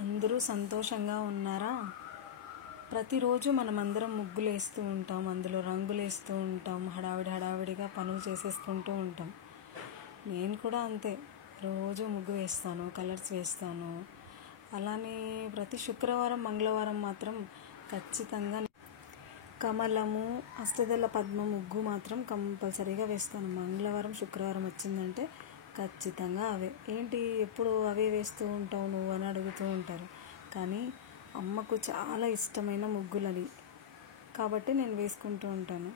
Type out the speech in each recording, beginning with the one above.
అందరూ సంతోషంగా ఉన్నారా? ప్రతిరోజు మనమందరం ముగ్గులు వేస్తూ ఉంటాం, అందులో రంగులు వేస్తూ ఉంటాం, హడావిడిగా పనులు చేసేసుకుంటూ ఉంటాం. నేను కూడా అంతే, రోజు ముగ్గు వేస్తాను, కలర్స్ వేస్తాను. అలానే ప్రతి శుక్రవారం మంగళవారం మాత్రం ఖచ్చితంగా కమలము, అష్టదళ పద్మ ముగ్గు మాత్రం కంపల్సరీగా వేస్తాను. మంగళవారం శుక్రవారం వచ్చిందంటే ఖచ్చితంగా అవే. ఏంటి ఎప్పుడు అవే వేస్తూ ఉంటావు నువ్వు అని అడుగుతూ ఉంటారు. కానీ అమ్మకు చాలా ఇష్టమైన ముగ్గులని కాబట్టి నేను వేసుకుంటూ ఉంటాను.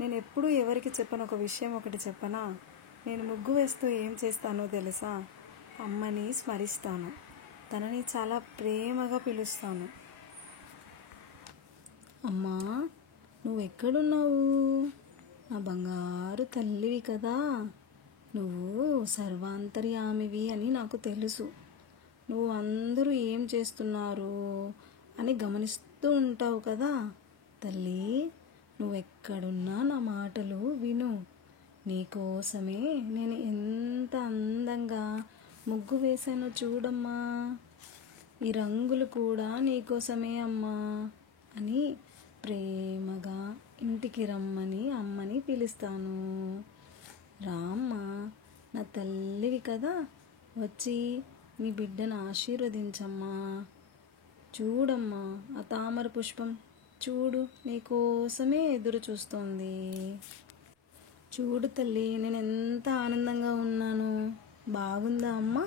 నేను ఎప్పుడూ ఎవరికి చెప్పను. ఒక విషయం ఒకటి చెప్పనా, నేను ముగ్గు వేస్తూ ఏం చేస్తానో తెలుసా? అమ్మని స్మరిస్తాను, తనని చాలా ప్రేమగా పిలుస్తాను. అమ్మా, నువ్వు ఎక్కడున్నావు? నా బంగారు తల్లివి కదా, నువ్వు సర్వాంతర్యామివి అని నాకు తెలుసు. నువ్వు అందరూ ఏం చేస్తున్నారు అని గమనిస్తూ ఉంటావు కదా తల్లి. నువ్వెక్కడున్నా నా మాటలు విను. నీకోసమే నేను ఎంత అందంగా ముగ్గు వేశానో చూడమ్మా. ఈ రంగులు కూడా నీకోసమే అమ్మా అని ప్రేమగా ఇంటికి రమ్మని అమ్మని పిలుస్తాను. రామ్మా, నా తల్లివి కదా, వచ్చి నీ బిడ్డను ఆశీర్వదించమ్మా. చూడమ్మా, ఆ తామర పుష్పం చూడు, నీకోసమే ఎదురు చూస్తోంది. చూడు తల్లి, నేను ఎంత ఆనందంగా ఉన్నాను. బాగుందా అమ్మా?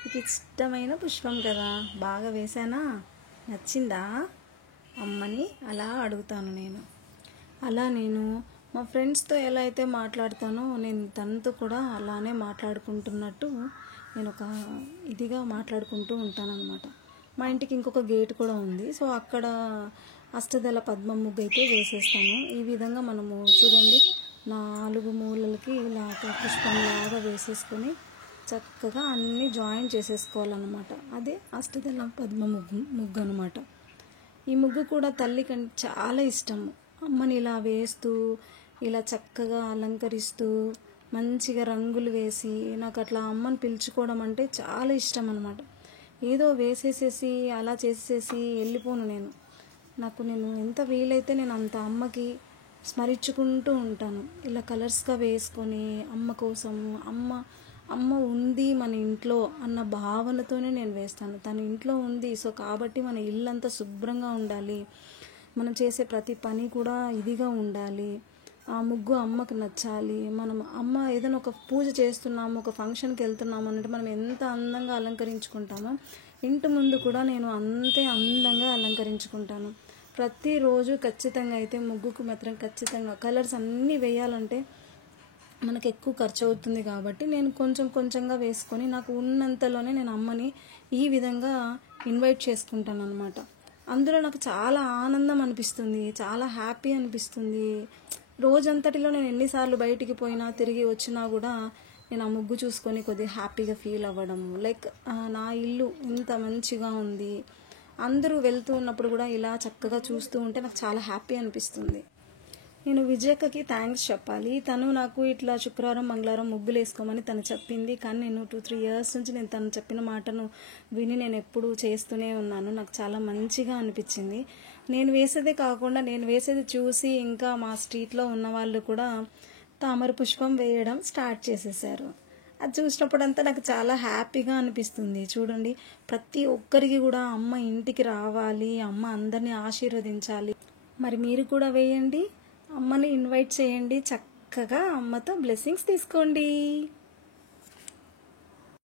నీకు ఇష్టమైన పుష్పం కదా, బాగా వేశానా? నచ్చిందా? అమ్మని అలా అడుగుతాను నేను. అలా నేను మా ఫ్రెండ్స్తో ఎలా అయితే మాట్లాడతానో నేను తనతో కూడా అలానే మాట్లాడుకుంటున్నట్టు నేను ఒక ఇదిగా మాట్లాడుకుంటూ ఉంటానన్నమాట. మా ఇంటికి ఇంకొక గేట్ కూడా ఉంది. సో అక్కడ అష్టదళ పద్మ ముగ్గు అయితే వేసేస్తాను. ఈ విధంగా మనము చూడండి, 4 మూలలకి ఇలా పుష్పంలాగా వేసేసుకొని చక్కగా అన్నీ జాయిన్ చేసేసుకోవాలన్నమాట. అదే అష్టదళ పద్మ ముగ్గు అనమాట. ఈ ముగ్గు కూడా తల్లికి చాలా ఇష్టము. అమ్మని ఇలా వేస్తూ, ఇలా చక్కగా అలంకరిస్తూ, మంచిగా రంగులు వేసి, నాకు అట్లా అమ్మని పిలుచుకోవడం అంటే చాలా ఇష్టం అనమాట. ఏదో వేసేసేసి అలా చేసేసి వెళ్ళిపోను నేను. నేను ఎంత వీలైతే నేను అంత అమ్మకి స్మరించుకుంటూ ఉంటాను. ఇలా కలర్స్గా వేసుకొని అమ్మ కోసం, అమ్మ ఉంది మన ఇంట్లో అన్న భావనతోనే నేను వేస్తాను. తను ఇంట్లో ఉంది, సో కాబట్టి మన ఇల్లంతా శుభ్రంగా ఉండాలి, మనం చేసే ప్రతి పని కూడా ఇదిగా ఉండాలి, ఆ ముగ్గు అమ్మకు నచ్చాలి. అమ్మ ఏదైనా ఒక పూజ చేస్తున్నాము, ఒక ఫంక్షన్కి వెళ్తున్నాము అంటే మనం ఎంత అందంగా అలంకరించుకుంటామో ఇంటి ముందు కూడా నేను అంతే అందంగా అలంకరించుకుంటాను. ప్రతిరోజు ఖచ్చితంగా అయితే ముగ్గుకు మాత్రం ఖచ్చితంగా కలర్స్ అన్నీ వేయాలంటే మనకు ఎక్కువ ఖర్చు అవుతుంది కాబట్టి నేను కొంచెంగా వేసుకొని నాకు ఉన్నంతలోనే నేను అమ్మని ఈ విధంగా ఇన్వైట్ చేసుకుంటాను అనమాట. అందులో నాకు చాలా ఆనందం అనిపిస్తుంది, చాలా హ్యాపీ అనిపిస్తుంది. రోజంతటిలో నేను ఎన్నిసార్లు బయటికి పోయినా తిరిగి వచ్చినా కూడా నేను ఆ ముగ్గు చూసుకొని కొద్దిగా హ్యాపీగా ఫీల్ అవ్వడము, లైక్ నా ఇల్లు ఇంత మంచిగా ఉంది. అందరూ వెళ్తూ ఉన్నప్పుడు కూడా ఇలా చక్కగా చూస్తూ ఉంటే నాకు చాలా హ్యాపీ అనిపిస్తుంది. నేను విజయక్కకి థ్యాంక్స్ చెప్పాలి. తను నాకు ఇట్లా శుక్రవారం మంగళవారం ముగ్గులు వేసుకోమని తను చెప్పింది. కానీ నేను 2-3 ఇయర్స్ నుంచి నేను తను చెప్పిన మాటను విని నేను ఎప్పుడూ చేస్తూనే ఉన్నాను. నాకు చాలా మంచిగా అనిపించింది. నేను వేసేదే కాకుండా నేను వేసేది చూసి ఇంకా మా స్ట్రీట్లో ఉన్న వాళ్ళు కూడా తామర పుష్పం వేయడం స్టార్ట్ చేసేసారు. అది చూసినప్పుడంతా నాకు చాలా హ్యాపీగా అనిపిస్తుంది. చూడండి, ప్రతి ఒక్కరికి కూడా అమ్మ ఇంటికి రావాలి, అమ్మ అందరినీ ఆశీర్వదించాలి. మరి మీరు కూడా వేయండి, అమ్మని ఇన్వైట్ చేయండి, చక్కగా అమ్మతో బ్లెస్సింగ్స్ తీసుకోండి.